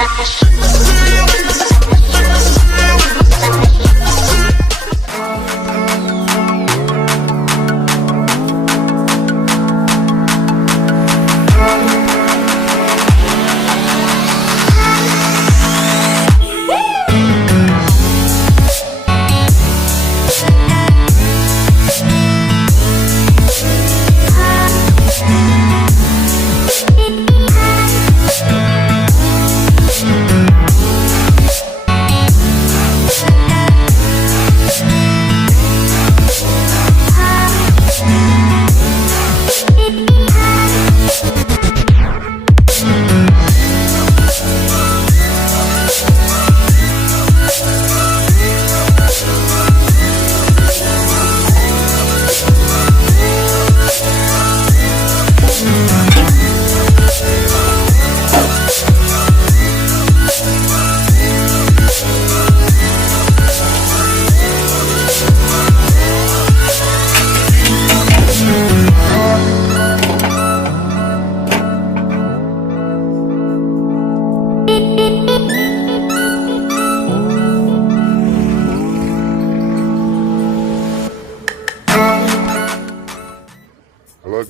Hello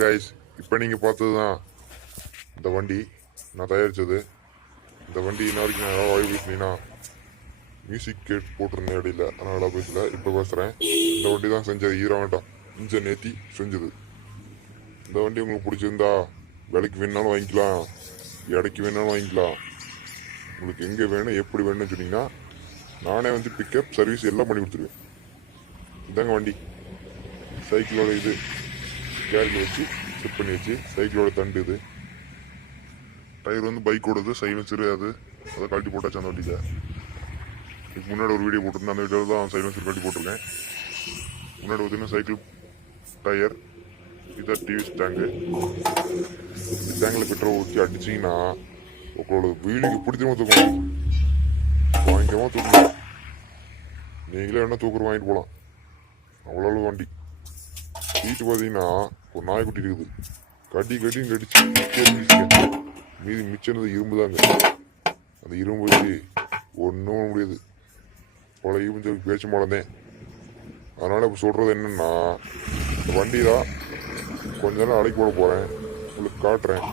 guys, இப்போ நீங்கள் பார்த்தது தான் இந்த வண்டி நான் தயாரித்தது. இந்த வண்டி இன்ன வரைக்கும் நான் ஏதாவது வாய்ப்பு பேசினீங்கன்னா மியூசிக் கேட்டு போட்டிருந்தேன் இடையில, அதனால் பேசல. இப்போ பேசுகிறேன். இந்த வண்டி தான் செஞ்சது, ஈரம் இன்ஜன் ஏற்றி செஞ்சது. இந்த வண்டி உங்களுக்கு பிடிச்சிருந்தா விலைக்கு வேணாலும் வாங்கிக்கலாம், இடைக்கு வேணாலும் வாங்கிக்கலாம். உங்களுக்கு எங்கே வேணும் எப்படி வேணும்னு சொன்னீங்கன்னா நானே வந்து பிக்கப் சர்வீஸ் எல்லாம் பண்ணி கொடுத்துருவேன். இதாங்க வண்டி. சைக்கிளோட இது கேரில் வச்சு செட் பண்ணி வச்சு, சைக்கிளோட தண்டு இது. டயர் வந்து பைக்கோடது, சைலன்சரு அதை கழட்டி போட்டாச்சு அந்த வண்டியில். இதுக்கு முன்னாடி ஒரு வீடியோ போட்டிருந்தேன், அந்த வீடியோவில் தான் சைலன்சர் கழட்டி போட்டிருக்கேன். முன்னாடி பார்த்தீங்கன்னா சைக்கிள் டயர், இதான் டிவி டேங்கு. டேங்கில் பெட்ரோல் ஊற்றி அடிச்சிங்கன்னா உங்களோட வீலுக்கு பிடிச்சமா தூக்கணும், வாங்கிக்கமா தூக்கணும். நீங்களே என்ன தூக்குற வாங்கிட்டு போகலாம், அவ்வளோ வண்டி. சீட்டு பார்த்தீங்கன்னா ஒரு நாய்க்குட்டி இருக்குது, கட்டின்னு கடிச்சு மீதி மிச்சனது இரும்பு தாங்க. அந்த இரும்பு வச்சு ஒன்றும் முடியாது, பழையும் சொல்லி பேச்சு மாட்டேன். அதனால் இப்போ சொல்கிறது என்னென்னா, இந்த வண்டி தான் கொஞ்ச நேரம் அடைக்கி போட போகிறேன், உங்களுக்கு காட்டுறேன்.